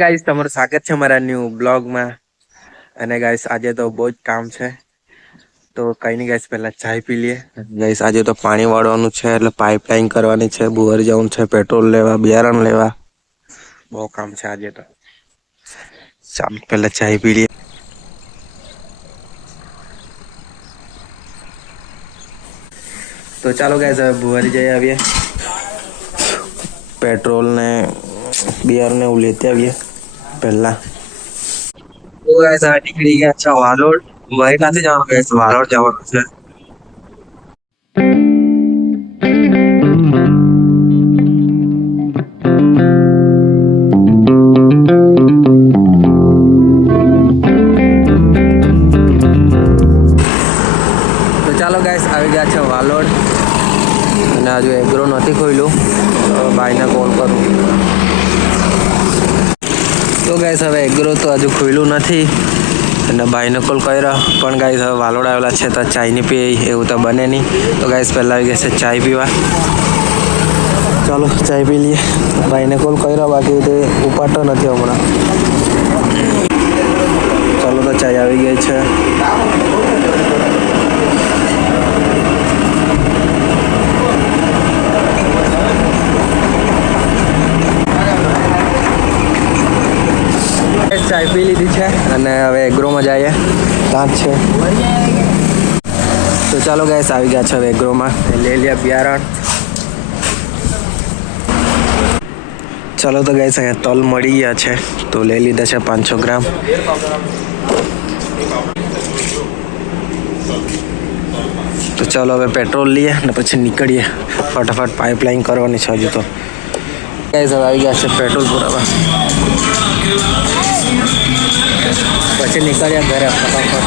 Guys તમારું સ્વાગત છે મારા ન્યૂ બ્લોગમાં. અને ગાઈસ આજે તો બહુ જ કામ છે, તો કઈ નહીં ગાઈસ પહેલા ચાય પી લઈએ. ગાઈસ આજે તો પાણી વાળવાનું છે, એટલે પાઇપલાઇન કરવાની છે, બોર જવાનું છે, પેટ્રોલ લેવા, બિયારણ લેવા, બહુ કામ છે આજે તો. ચાલ પહેલા ચાય પી લઈએ. તો ચાલો ગાઈસ હવે ભુવારી જઈ આવીએ, પેટ્રોલ ને બિયારણ ને એવું લેते આવીએ પહેલા. તો ગાઈસ આ નીકળી ગયા છે વાલોડ. ભુવારી ક્યાંથી જવાનું ગાઈસ? વાલોડ જવાનું છે. તો ચાલો ગાઈસ આવી ગયા છે વાલોડ, અને હજુ એગ્રો નથી ખોલ્યું, ભાઈને કોલ કરું. તો ગાઈસ હવે એગ્રો તો હજુ ખોલ્યું નથી, અને ભાઈને કોલ કર્યો, પણ ગાઈસ હવે વાલોડ આવેલા છે તો ચાયની પી એવું તો બને નહીં. તો ગાઈસ પહેલાં આવી ગયા છે ચાય પીવા. ચાલો ચાય પી લઈએ. ભાઈને કોલ કર્યો, બાકી તે ઉપાડતો નથી હમણાં. ચાલો તો ચાય આવી ગઈ છે. ચાય પી લીધી છે, અને હવે એગ્રોમાં જઈએ. ત્યાં જ છે. તો ચાલો ગાઈસ આવી ગયા છે હવે એગ્રોમાં. લઈ લે બિયારણ. ચાલો તો ગાઈસ અહીંયા તલ મળી ગયા છે, તો લઈ લીધા છે 500 ગ્રામ. તો ચાલો હવે પેટ્રોલ લઈએ ને પછી નીકળીએ. ફટાફટ પાઇપલાઇન કરવાની છે હજુ તો. ગાઈસ હવે આવી ગયા છે પેટ્રોલ પુરાવા, પછી નીકળ્યા ઘરે ફટાફટ.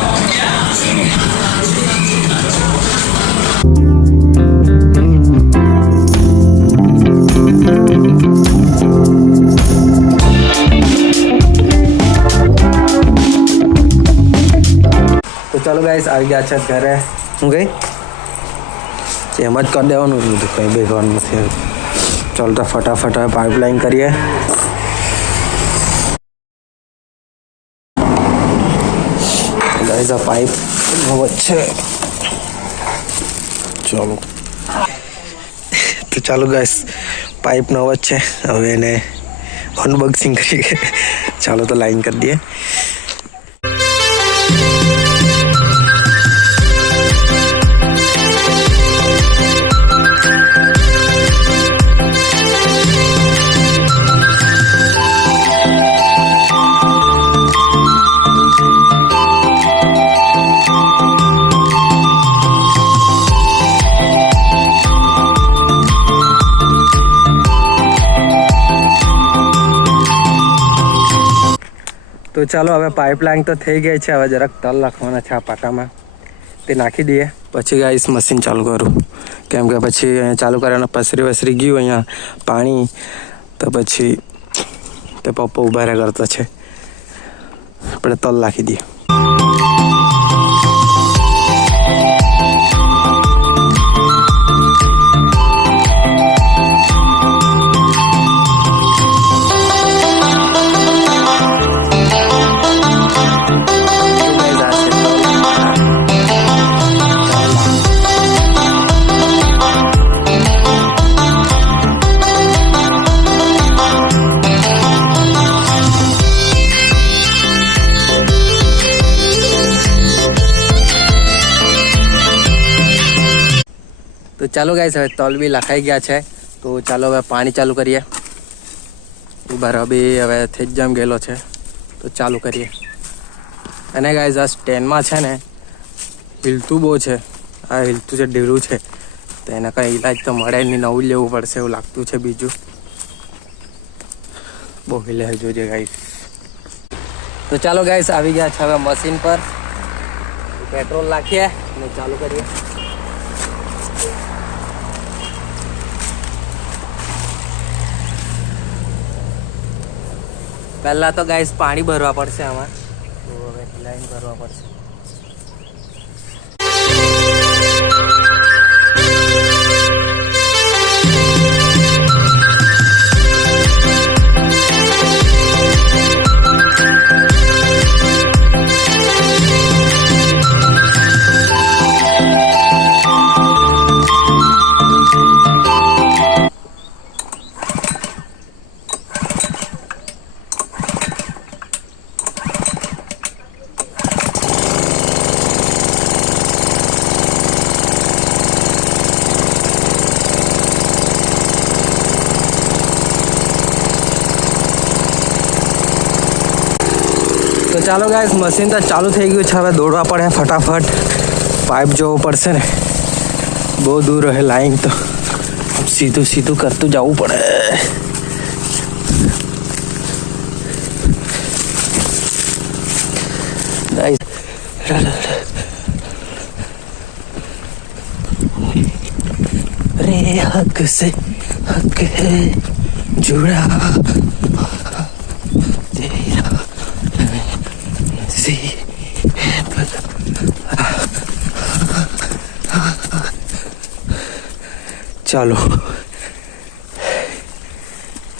તો ચાલો ગાઈસ આવી ગયા છે ઘરે. શું ગઈ એમ જ કરી દેવાનું હતું, કંઈ બેસવાનું નથી. ચાલો તો ફટાફટ હવે પાઇપલાઇન કરીએ. ગાઈસ આ પાઇપ વચ્ચે. ચાલો તો ચાલો ગાઈસ પાઇપનો અવાજ છે, હવે એને અનબોક્સિંગ કરીએ. ચાલો તો લાઈન કરી દઈએ. તો ચાલો હવે પાઇપલાઇન તો થઈ ગઈ છે, હવે જરાક તલ નાખવાના છે આ પાટામાં, તે નાખી દઈએ. પછી ગાઈસ મશીન ચાલુ કરું, કેમ કે પછી અહીંયા ચાલુ કરવાના પસરી ગયું અહીંયા પાણી, તો પછી તે પપ્પા ઊભા રહ્યા કરતા છે. આપણે તલ નાખી દઈએ. તો ચાલો ગાઈસ હવે તલ બી લખાઈ ગયા છે, તો ચાલો હવે પાણી ચાલુ કરીએ. ઉભા બી હવે થઈ જ જામ ગયેલો છે, તો ચાલુ કરીએ. અને ગાઈસ આ સ્ટેન્ડમાં છે ને હિલતું બહુ છે, આ હિલતું છે ઢીલું છે, તો એના કંઈ ઈલાજ તો મળે નહીં, નવું લેવું પડશે એવું લાગતું છે. બીજું બહુ हिले જોજે ગાઈસ. તો ચાલો ગાઈસ આવી ગયા છે હવે મશીન પર. પેટ્રોલ નાખીએ અને ચાલુ કરીએ. પહેલા તો ગાઈસ પાણી ભરવા પડશે આમાં, તો હવે લાઈન ભરવા પડશે. ચાલો ગાઈસ, મશીન તો ચાલુ થઈ ગયું છે. હવે દોડવા પડે ફટાફટ. પાઇપ જોવું પડશે ને, બહુ દૂર રહે લાઈન, તો સીધું સીધું કરતું જવું પડે. रे हक से हक है जुड़ा तेरा सी. ચાલો,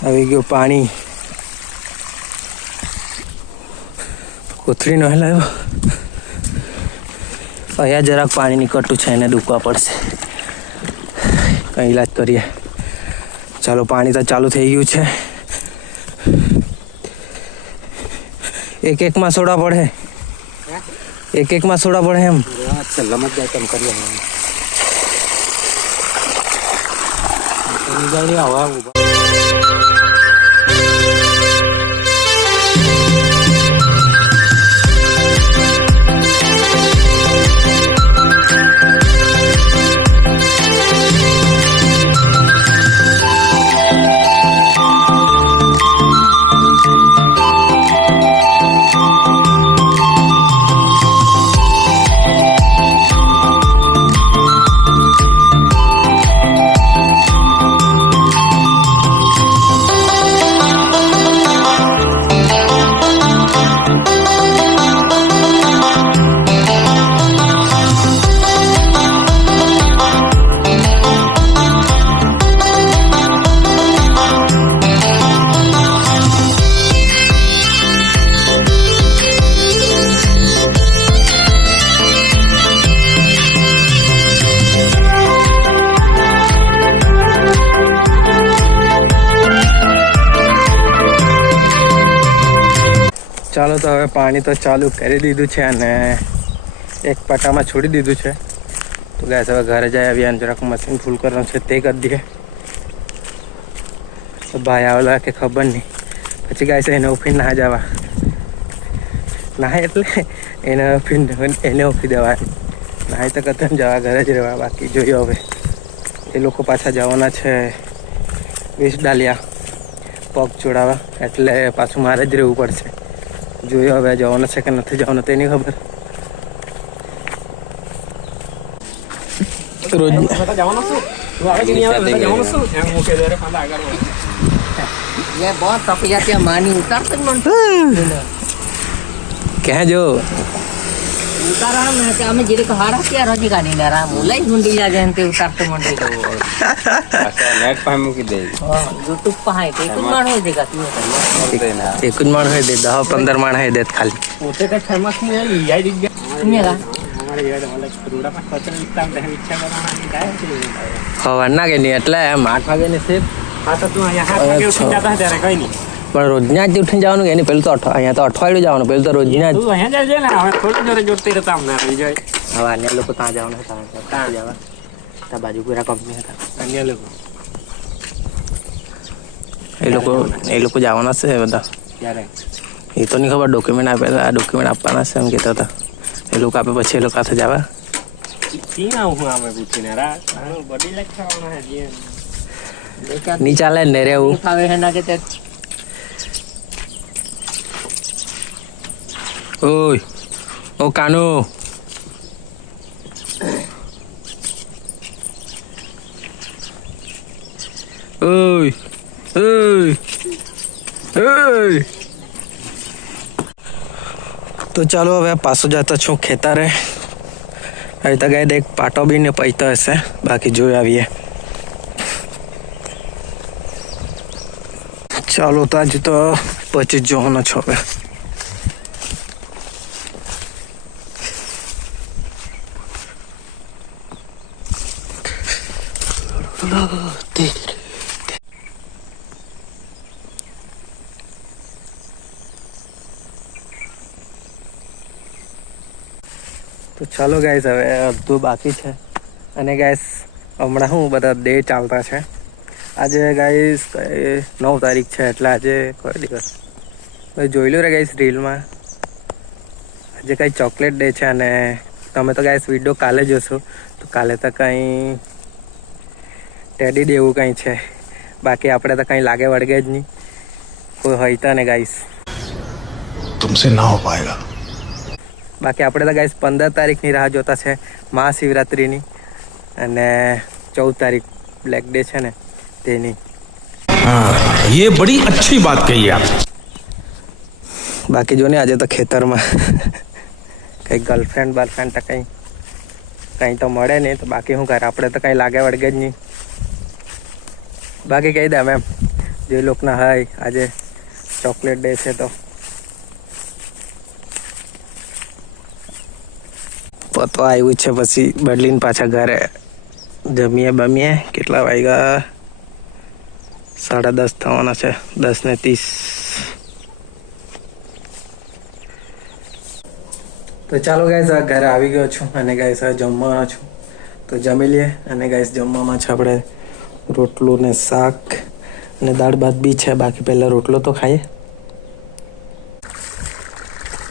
આવી ગયું પાણી. કોથળી ન લાવ્યો. અહીંયા જરાક પાણી નીકળતું છે, એને દૂકવા પડશે. કંઈ ઈલાજ કરીએ. ચાલો, પાણી તો ચાલુ થઈ ગયું છે. એક એકમાં સોડા પડે, એક એકમાં સોડા પડે એમ. લમત જાય તેમ કરીએ. ચાલો, તો હવે પાણી તો ચાલુ કરી દીધું છે અને એક પાટામાં છોડી દીધું છે. તો ગેસ હવે ઘરે જાય આવીએ અને જરાક મશીન ફૂલ કરવાનું છે, તે કરી દઈએ. તો ભાઈ આવેલા કે ખબર નહીં. પછી ગાય છે એને ઉફીને ના જવા, ના એટલે એને ઉફી દેવા. ના તો કથમ જવા, ઘરે જ રહેવા. બાકી જોઈએ હવે. એ લોકો પાછા જવાના છે 20 ડાલિયા પગ જોડાવા, એટલે પાછું મારે જ રહેવું પડશે. જોઈએ હવે જવાનું છે કે નથી જવાનું તેની ખબર. ક્યાં જો ઉતારા મેં કે અમે જીરે હારા ક્યાં રોજી કાઢી ના મુલાઈ ગુંડી જા જેન તે ઉતારતો મંડે તો નેટ પર મૂકી દે. YouTube પર હાય તે કુન માણ હોય દેખા તું એક જ માણ હોય દે, 10-15 માણ હોય દે ખાલી. પોતે કે ફેમસ ની લઈ આઈ દી મેરા અમારે યાર મને રોડા પર પતન વિસ્તાર દે ઈચ્છા કરવાની કાય છે. ખબર ના કે નહીં, એટલે એમ 8 વાગે ની સેફ. હા તો તું અહીંયા 8 વાગે ઉઠી જતા ત્યારે કઈ નહીં. પણ રોજના જ ઉઠીને જવાનું કે એની પેલું તો અહીંયા તો અઠવાડિયું જવાનું, પેલું તો રોજના જ. તું અહીંયા જજે ને, હવે થોડી જોરે જોડતી રહેતા અમને રહી જાય. હવે અન્ય લોકો ત્યાં જવાનું હતા, ત્યાં જવા ત્યાં બાજુ પૂરા કંપની હતા. અન્ય લોકો એ લોકો જવાના છે બધા. ક્યારે એ તો નહીં ખબર. ડોક્યુમેન્ટ આપેલા, આ ડોક્યુમેન્ટ આપવાના છે એમ કહેતા હતા. એ લોકો આપે પછી એ લોકો સાથે જવા. ક્યાં આવું અમે પૂછીને રા બડી લખાવવાનો હે જે નહીં ચાલે ને રહેવું. ખાવે હે ના કે તે ઓય ઓ કાનુ, ઓય ઓય ઓય. તો ચાલો હવે પાછો જતા છું ખેતરે. હવે તો ગાય એક પાટો બી ને પૈતો હશે, બાકી જોઈ આવીએ. ચાલો, તો આજે તો પછી જ જોવાનો છો હવે. તો ચાલો ગાઈસ, હવે અડધું બાકી છે. અને ગાઈસ હમણાં શું બધા ડે ચાલતા છે. આજે ગાઈસ 9 તારીખ છે, એટલે આજે કયો દિવસ જોઈ લો રે ગાઈસ રીલમાં. આજે કંઈ ચોકલેટ ડે છે અને તમે તો ગાઈસ વિડીયો કાલે જોશો, તો કાલે તો કંઈ ટેડી ડે એવું કંઈ છે. બાકી આપણે તો કંઈ લાગે વળગે જ નહીં, કોઈ હોય તો ને ગાઈસ. तुमसे ना हो पाएगा. બાકી આપણે તો ગાઈસ 15 તારીખની રાહ જોતા છે મહાશિવરાત્રિની, અને 14 તારીખ બ્લેક ડે છે ને તેની. हाँ, ये बड़ी अच्छी बात कही आप. બાકી જો ને આજે તો ખેતરમાં કંઈ ગર્લફ્રેન્ડ બર્લફ્રેન્ડ તો કંઈ તો મળે નહીં, તો બાકી શું કરે, આપણે તો કંઈ લાગે વળગે જ નહીં. બાકી કહી દે એમ જે લોકોના હોય આજે ચોકલેટ ડે છે તો પતવા આવ્યું છે. પછી બદલીને પાછા ઘરે જમીએ બમીએ. કેટલા વાગ્યા? 10:30 થવાના છે, 10:30. તો ચાલો ગાઈસ, આ ઘરે આવી ગયો છું અને ગાઈસ હવે જમવાનો છું, તો જમી લઈએ. અને ગાઈસ જમવામાં છે આપણે રોટલું ને શાક અને દાળ ભાત બી છે. બાકી પહેલાં રોટલો તો ખાઈએ.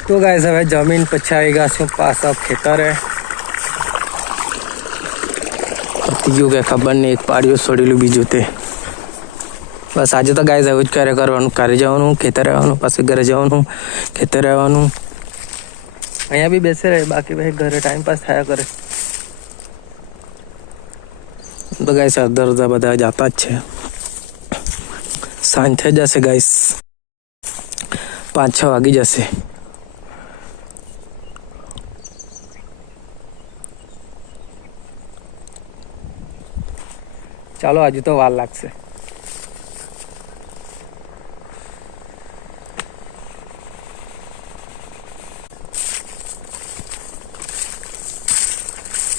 તો ગાઈસ હવે જમીન પછી આવી ગયા છું પાછા ખેતરે. ગયું કે ખબર નહીં, એક પાડ્યું છોડેલું બીજું તે. બસ આજે તો ગાઈસ એવું જ કરવાનું. ઘરે જવાનું, ખેતરે આવવાનું, પાછું ઘરે જવાનું, ખેતરે આવવાનું. અહીંયા બી બેસે રહે, બાકી ભાઈ ઘરે ટાઈમ પાસ થયા કરે. તો ગાઈસ અડધા બધા જતા જ છે. સાંજ થઈ જશે ગાઈસ, 5-6 વાગી જશે. ચાલો હજુ તો વાર લાગશે.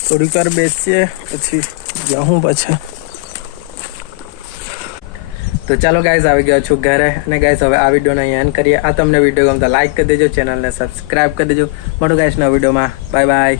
થોડીક વાર બેસીએ પછી જાઉં પાછા. તો ચાલો ગાઈસ આવી ગયો છું ઘરે. અને ગાઈસ હવે આ વિડીયોને અહીંયા એન્ડ કરીએ. આ તમને વિડીયો ગમતા લાઈક કરી દેજો, ચેનલને સબસ્ક્રાઈબ કરી દેજો. મળો ગાઈસના વિડીયોમાં. Bye bye.